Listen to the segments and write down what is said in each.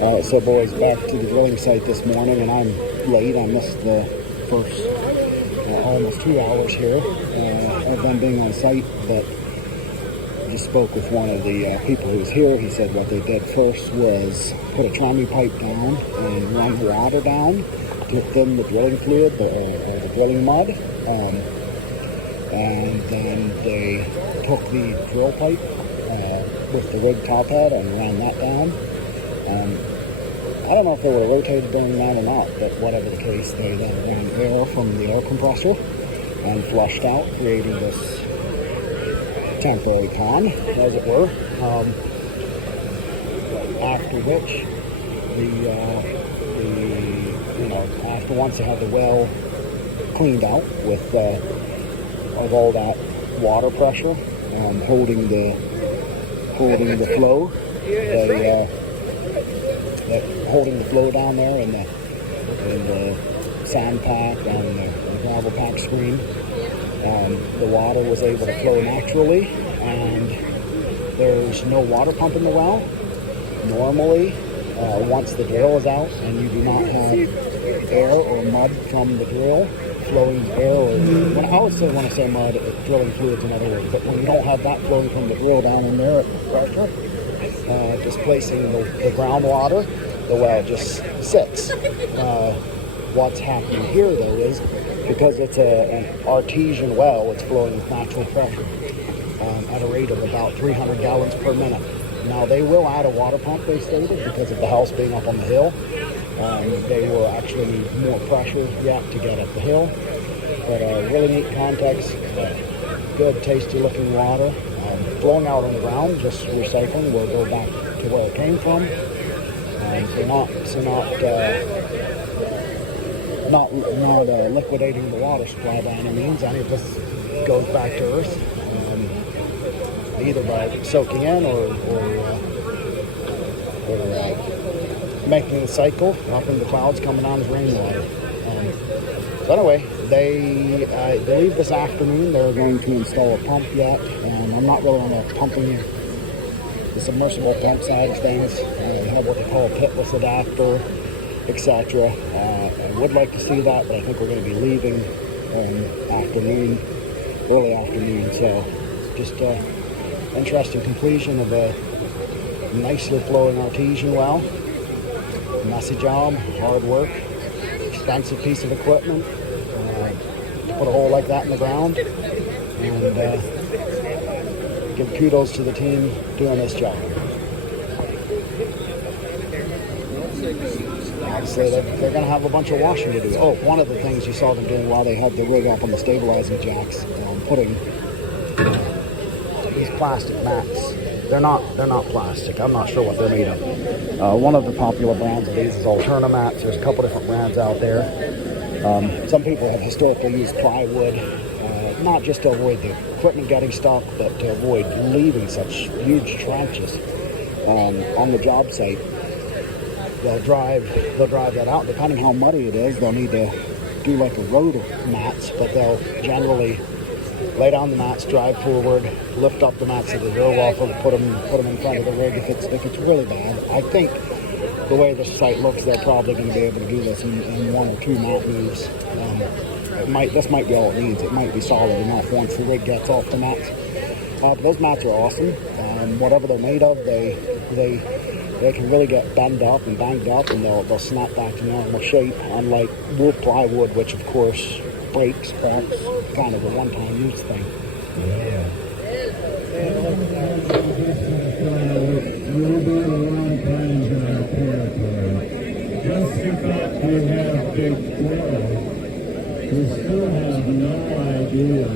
So boys, back to the drilling site this morning, and I'm late. I missed the first almost 2 hours here of them being on site, but I just spoke with one of the people who was here. He said what they did first was put a trammie pipe down and run water down to thin the drilling fluid, or the drilling mud, and then they took the drill pipe with the rig top head and ran that down. I don't know if they were rotated during that or not, but whatever the case, they then ran air from the air compressor and flushed out, creating this temporary pond, as it were. After which, after once they had the well cleaned out with of all that water pressure holding the flow, holding the flow down there in the sand pack and the gravel pack screen. The water was able to flow naturally, and there's no water pump in the well. Normally, once the drill is out and you do not have air or mud from the drill flowing air, or when I say mud, it's drilling fluids in other words, but when you don't have that flowing from the drill down in there at the pressure, displacing the groundwater, the well just sits. What's happening here though is, because it's an artesian well, it's flowing with natural pressure at a rate of about 300 gallons per minute. Now they will add a water pump, they stated, because of the house being up on the hill. They will actually need more pressure yet to get up the hill. But really neat context, good tasty looking water, flowing out on the ground, just recycling, will go back to where it came from. Not liquidating the water supply by any means. Any of this goes back to earth, either by soaking in or making the cycle up in the clouds coming down as rainwater. So anyway, they believe this afternoon they're going to install a pump yet. I'm not really on the submersible pump side of things. They have what they call a pitless adapter, etc. I would like to see that, but I think we're going to be leaving early afternoon. So just interesting completion of a nicely flowing artesian well. Messy job, hard work, expensive piece of equipment to put a hole like that in the ground, and give kudos to the team doing this job. Obviously, they're going to have a bunch of washing to do. Oh, one of the things you saw them doing while they had the rig up on the stabilizing jacks, putting these plastic mats. They're not plastic. I'm not sure what they're made of. One of the popular brands of these is Alterna mats. There's a couple different brands out there. Some people have historically used plywood, not just to avoid the equipment getting stuck, but to avoid leaving such huge trenches on the job site. They'll drive that out. Depending how muddy it is, they'll need to do like a road of mats, but they'll generally lay down the mats, drive forward, lift up the mats that they drove off of, put them in front of the rig if it's really bad. I think the way this site looks, they're probably going to be able to do this in one or two mat moves. This might be all it needs. It might be solid enough once the rig gets off the mats. But those mats are awesome. Whatever they're made of, they can really get bent up and banged up, and they'll snap back to normal shape, unlike wood plywood, which of course breaks, cracks, kind of a one-time use thing. Just because we have big growth, we still have no idea.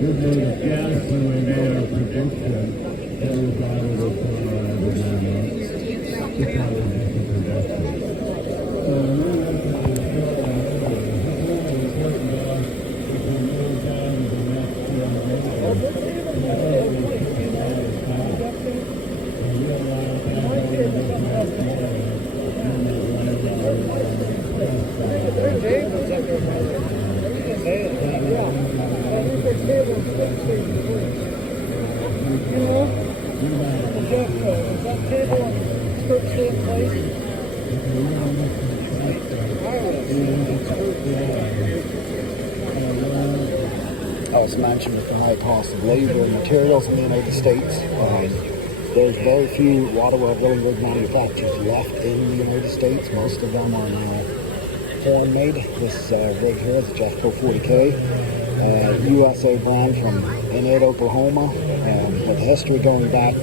We made a guess and we made a prediction that we thought it would come around again. It's probably just a prediction. So we have to be I was mentioned with the high cost of labor and materials in the United States. There's very few water well drilling rig manufacturers left in the United States. Most of them are now foreign made. This rig here is a Jeffco 40K, USA brand from Enid, Oklahoma, with history going back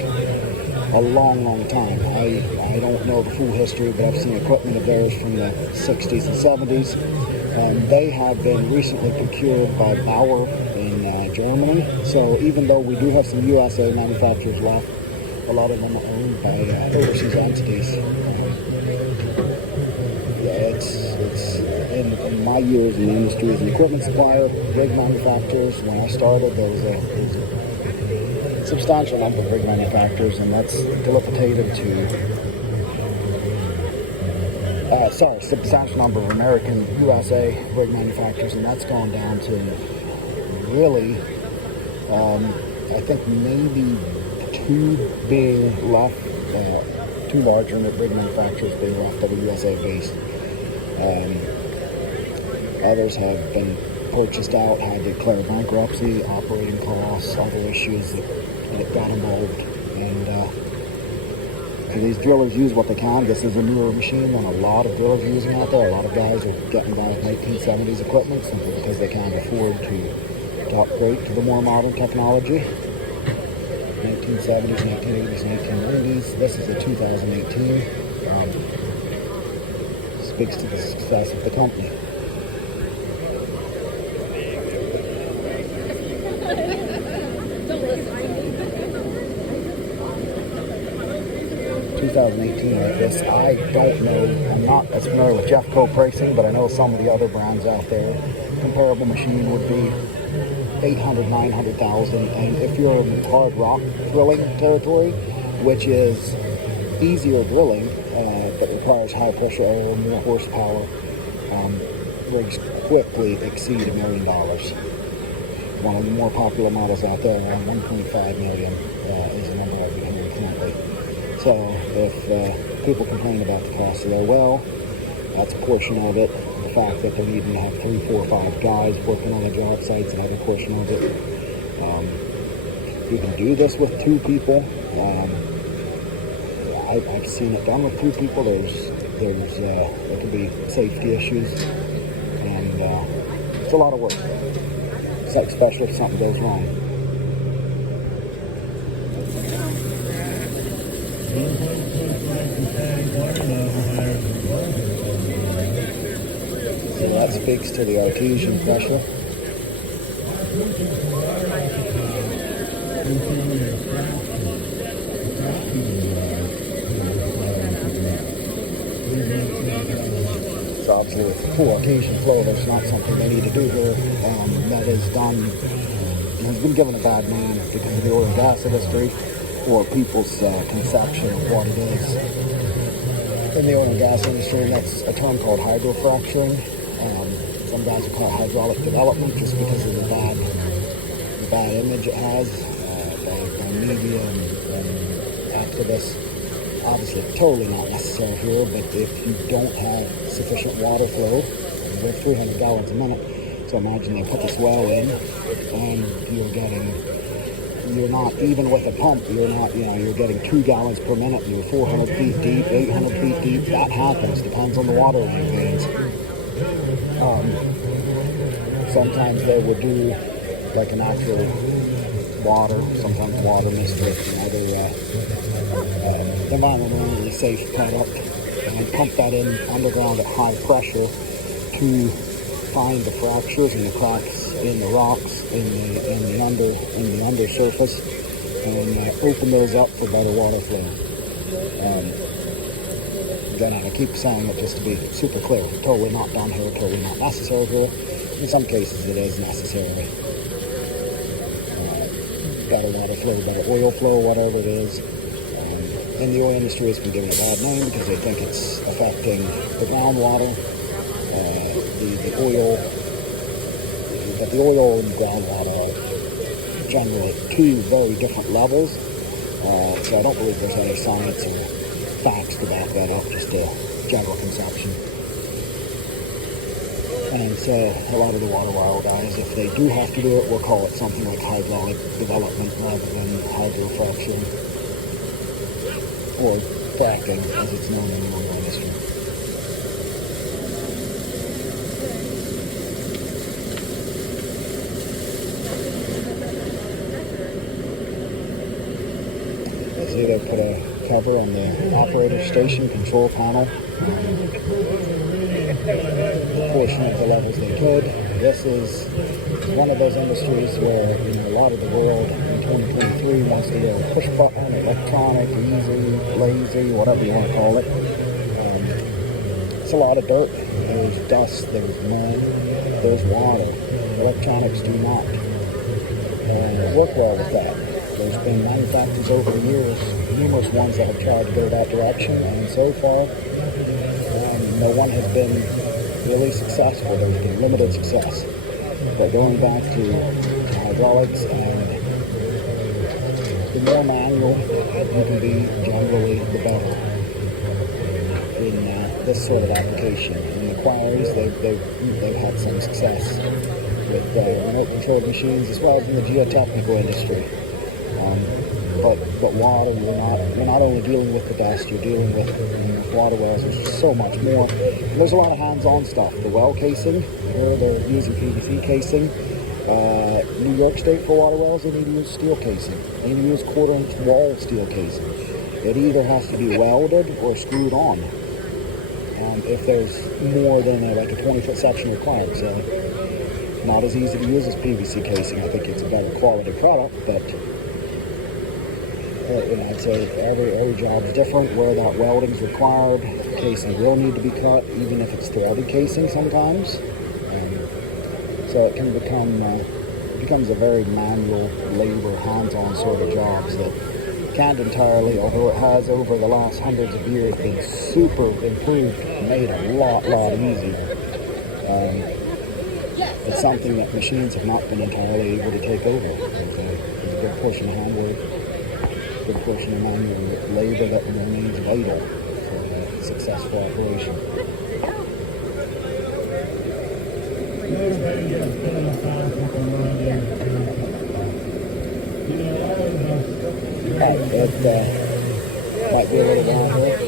a long, long time. I don't know the full history, but I've seen equipment of theirs from the 60s and 70s. They have been recently procured by Bauer in Germany. So even though we do have some USA manufacturers left, a lot of them are owned by overseas entities. It's in my years in the industry as an equipment supplier, rig manufacturers. When I started, there was a substantial number of rig manufacturers, and that's dilapidated to substantial number of American USA rig manufacturers, and that's gone down to really, I think maybe two being left, two larger rig manufacturers being left that are USA based. Others have been purchased out, had to declare bankruptcy, operating costs, other issues that got involved, and so these drillers use what they can. This is a newer machine than a lot of drillers are using out there. A lot of guys are getting by with 1970s equipment simply because they can't afford to upgrade to the more modern technology. 1970s, 1980s, 1990s. This is a 2018. Speaks to the success of the company. 2018 like this. I don't know. I'm not as familiar with Jeffco pricing, but I know some of the other brands out there. Comparable machine would be 800, 900,000. And if you're in hard rock drilling territory, which is easier drilling, but requires high pressure air, more horsepower, rigs quickly exceed $1 million. One of the more popular models out there, around 1.5 million, is the number I've been hearing currently. So if people complain about the cost of their well, that's a portion of it. The fact that they're needing to have 3, 4, 5 guys working on the job sites, another portion of it. You can do this with 2 people. I've seen it done with 2 people. There can be safety issues, and it's a lot of work. It's like especially if something goes wrong. So that speaks to the artesian pressure. So obviously with full artesian flow, there's not something they need to do here. That is done, has been given a bad name because of the oil and gas industry, or people's conception of what it is in the oil and gas industry, and that's a term called hydrofracturing. Some guys will call it hydraulic development just because of the bad image it has by media and activists. Obviously, totally not necessary here, but if you don't have sufficient water flow, we're 300 gallons a minute, so imagine they put this well in, and you're not, even with a pump, you're getting 2 gallons per minute, you're 400 feet deep, 800 feet deep. That happens, depends on the water line veins. Sometimes they would do like an actual water, sometimes water mixed with another environmentally safe product, and pump that in underground at high pressure to find the fractures and the cracks in the rocks in the under surface, and open those up for better water flow. Again, I keep saying it just to be super clear. Totally not done here, totally not necessary here. In some cases it is necessary. Better water flow, better oil flow, whatever it is. And the oil industry has been given a bad name because they think it's affecting the groundwater, the oil, but the oil and groundwater are generally 2 very different levels. So I don't believe there's any science or facts to back that up, just a general conception. And so a lot of the water well guys, if they do have to do it, we'll call it something like hydraulic development rather than hydrofracturing, or fracking as it's known in the oil industry. See, they put a cover on the operator station control panel, portion of the levels they could. This is one of those industries where, you know, a lot of the world in 2023 wants to go push button, electronic, easy, lazy, whatever you want to call it. It's a lot of dirt. There's dust, there's mud, there's water. Electronics do not work well with that. There's been manufacturers over the years, numerous ones that have tried to go that direction, and so far, no one has been really successful. There's been limited success. But going back to hydraulics, and the more manual you can be, generally the better in this sort of application. In the quarries, they've had some success with remote-controlled machines, as well as in the geotechnical industry. But water, you're not only dealing with the dust, you're dealing with water wells, which is so much more. And there's a lot of hands-on stuff. The well casing, here they're using PVC casing. New York State for water wells, they need to use steel casing. They need to use quarter-inch wall steel casing. It either has to be welded or screwed on. If there's more than like a 20-foot section required, so not as easy to use as PVC casing. I think it's a better quality product, but I'd say every job is different. Where that welding is required, casing will need to be cut, even if it's threaded casing sometimes. So it can becomes a very manual, labor, hands-on sort of jobs that can't entirely, although it has over the last hundreds of years been super improved, made a lot easier. It's something that machines have not been entirely able to take over. There's a good portion of handwork, a good portion of manual labor that remains vital for a successful operation. It might be a little while here.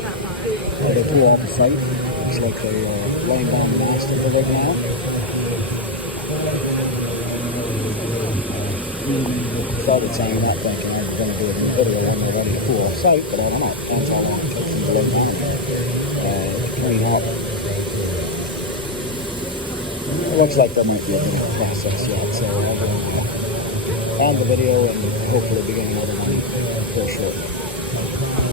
They flew off the site. Looks like they're laying down the mast of the rig now. Started saying that thinking I was going to do a new video when they're ready to pull off site, but I don't know. Depends how long it takes them to lay down to clean up. It looks like there might be a bit of a process yet, so I'll go end the video and hopefully begin another one real shortly.